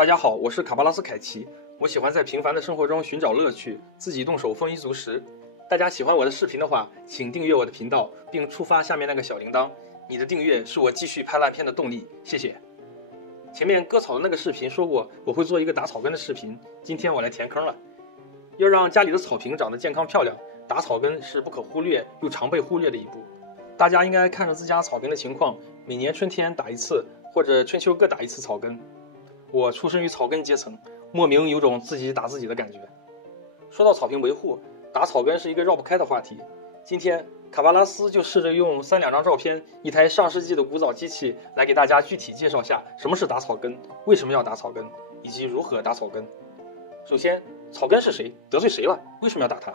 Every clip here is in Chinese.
大家好，我是卡巴拉斯凯奇。我喜欢在平凡的生活中寻找乐趣，自己动手丰衣足食。大家喜欢我的视频的话，请订阅我的频道，并触发下面那个小铃铛。你的订阅是我继续拍烂片的动力，谢谢。前面割草的那个视频说过，我会做一个打草根的视频，今天我来填坑了。要让家里的草坪长得健康漂亮，打草根是不可忽略又常被忽略的一步。大家应该看着自家草坪的情况，每年春天打一次，或者春秋各打一次草根。我出身于草根阶层，莫名有种自己打自己的感觉。说到草坪维护，打草根是一个绕不开的话题。今天卡巴拉斯就试着用3-2张照片，一台上世纪的古早机器来给大家具体介绍下什么是打草根，为什么要打草根，以及如何打草根。首先，草根是谁？得罪谁了？为什么要打他？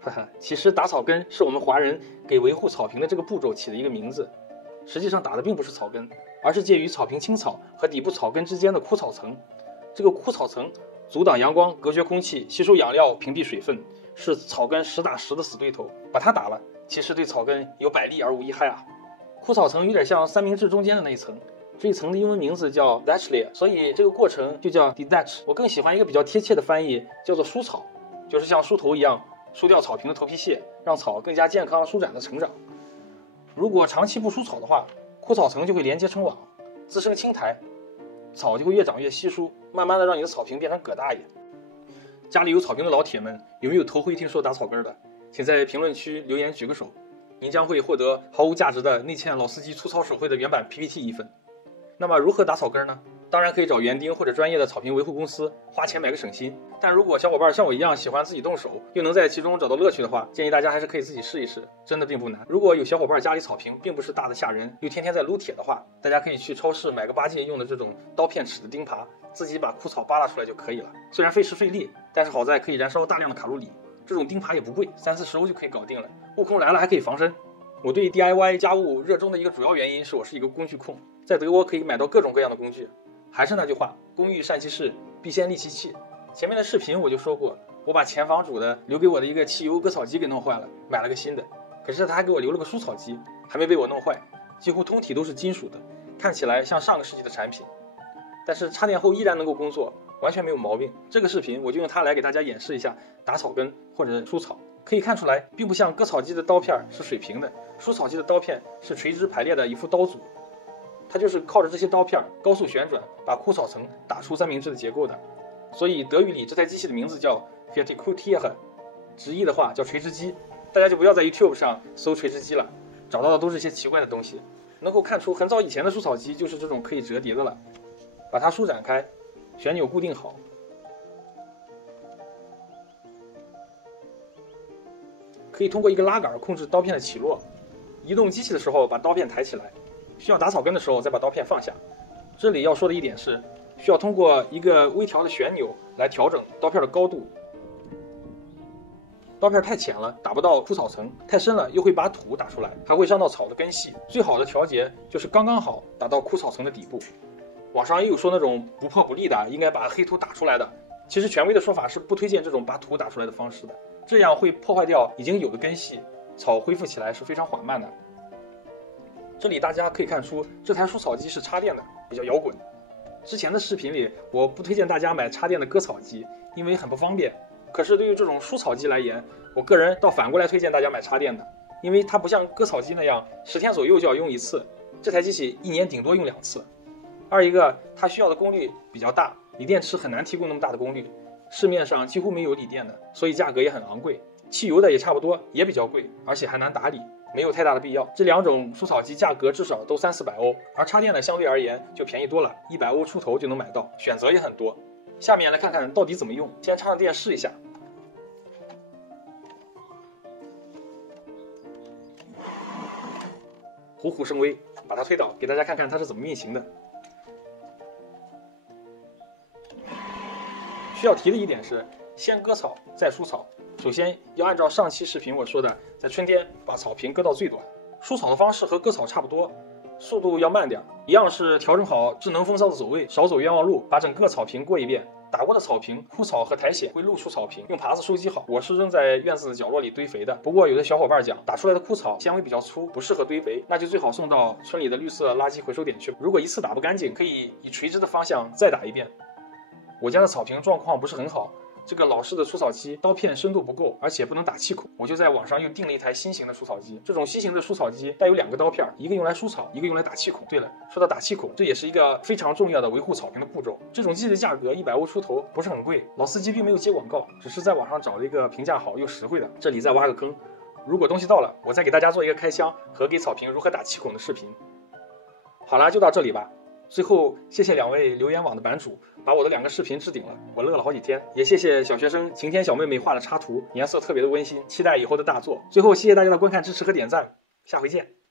哈哈，其实打草根是我们华人给维护草坪的这个步骤起的一个名字。实际上打的并不是草根，而是介于草坪青草和底部草根之间的枯草层。这个枯草层阻挡阳光，隔绝空气，吸收养料，屏蔽水分，是草根实打实的死对头。把它打了，其实对草根有百利而无一害啊。枯草层有点像三明治中间的那一层，这一层的英文名字叫 thatch layer， 所以这个过程就叫 detach。我更喜欢一个比较贴切的翻译，叫做疏草，就是像梳头一样梳掉草坪的头皮屑，让草更加健康舒展的成长。如果长期不疏草的话，枯草层就会连接成网，滋生青苔，草就会越长越稀疏，慢慢的让你的草坪变成葛大爷。家里有草坪的老铁们，有没有头回听说打草根的？请在评论区留言举个手，您将会获得毫无价值的内嵌老司机粗糙手绘的原版 PPT 一份。那么如何打草根呢？当然可以找园丁或者专业的草坪维护公司，花钱买个省心。但如果小伙伴像我一样喜欢自己动手，又能在其中找到乐趣的话，建议大家还是可以自己试一试，真的并不难。如果有小伙伴家里草坪并不是大的吓人，又天天在撸铁的话，大家可以去超市买个8戒用的这种刀片尺的钉耙，自己把枯草扒拉出来就可以了。虽然费时费力，但是好在可以燃烧大量的卡路里。这种钉耙也不贵，30-40欧就可以搞定了。悟空来了还可以防身。我对 DIY 家务热衷的一个主要原因是我是一个工具控，在德国可以买到各种各样的工具。还是那句话，工欲善其事，必先利其器。前面的视频我就说过，我把前房主的留给我的一个汽油割草机给弄坏了，买了个新的。可是他还给我留了个疏草机，还没被我弄坏，几乎通体都是金属的，看起来像上个世纪的产品，但是插电后依然能够工作，完全没有毛病。这个视频我就用它来给大家演示一下打草根或者疏草。可以看出来，并不像割草机的刀片是水平的，疏草机的刀片是垂直排列的一副刀组，它就是靠着这些刀片高速旋转，把枯草层打出三明治的结构的。所以德语里这台机器的名字叫 Vertikutierer， 直译的话叫垂直机。大家就不要在 YouTube 上搜垂直机了，找到的都是一些奇怪的东西。能够看出很早以前的疏草机就是这种可以折叠的了。把它舒展开，旋钮固定好，可以通过一个拉杆控制刀片的起落。移动机器的时候把刀片抬起来，需要打草根的时候再把刀片放下。这里要说的一点是，需要通过一个微调的旋钮来调整刀片的高度。刀片太浅了打不到枯草层，太深了又会把土打出来，还会伤到草的根系。最好的调节就是刚刚好打到枯草层的底部。网上也有说那种不破不立的，应该把黑土打出来的。其实权威的说法是不推荐这种把土打出来的方式的，这样会破坏掉已经有的根系，草恢复起来是非常缓慢的。这里大家可以看出，这台疏草机是插电的，比较摇滚。之前的视频里我不推荐大家买插电的割草机，因为很不方便。可是对于这种疏草机来言，我个人倒反过来推荐大家买插电的，因为它不像割草机那样10天左右就要用一次，这台机器1年顶多用2次。二一个，它需要的功率比较大，锂电池很难提供那么大的功率，市面上几乎没有锂电的，所以价格也很昂贵。汽油的也差不多，也比较贵，而且还难打理，没有太大的必要。这2种疏草机价格至少都300-400欧，而插电的相对而言就便宜多了，100欧出头就能买到，选择也很多。下面来看看到底怎么用，先插上电试一下。虎虎生威，把它推倒，给大家看看它是怎么运行的。需要提的一点是，先割草再疏草。首先要按照上期视频我说的，在春天把草坪割到最短。疏草的方式和割草差不多，速度要慢点，一样是调整好智能风骚的走位，少走冤枉路，把整个草坪过一遍。打过的草坪枯草和苔藓会露出草坪，用耙子收集好。我是扔在院子角落里堆肥的，不过有的小伙伴讲打出来的枯草纤维比较粗，不适合堆肥，那就最好送到村里的绿色垃圾回收点去。如果一次打不干净，可以以垂直的方向再打一遍。我家的草坪状况不是很好，这个老式的除草机刀片深度不够，而且不能打气孔，我就在网上又订了一台新型的除草机。这种新型的除草机带有2个刀片，一个用来疏草，一个用来打气孔。对了，说到打气孔，这也是一个非常重要的维护草坪的步骤。这种机的价格100欧出头，不是很贵。老司机并没有接广告，只是在网上找了一个评价好又实惠的。这里再挖个坑，如果东西到了，我再给大家做一个开箱和给草坪如何打气孔的视频。好啦，就到这里吧。最后，谢谢2位留言网的版主，把我的2个视频置顶了，我乐了好几天。也谢谢小学生晴天小妹妹画的插图，颜色特别的温馨，期待以后的大作。最后，谢谢大家的观看支持和点赞，下回见。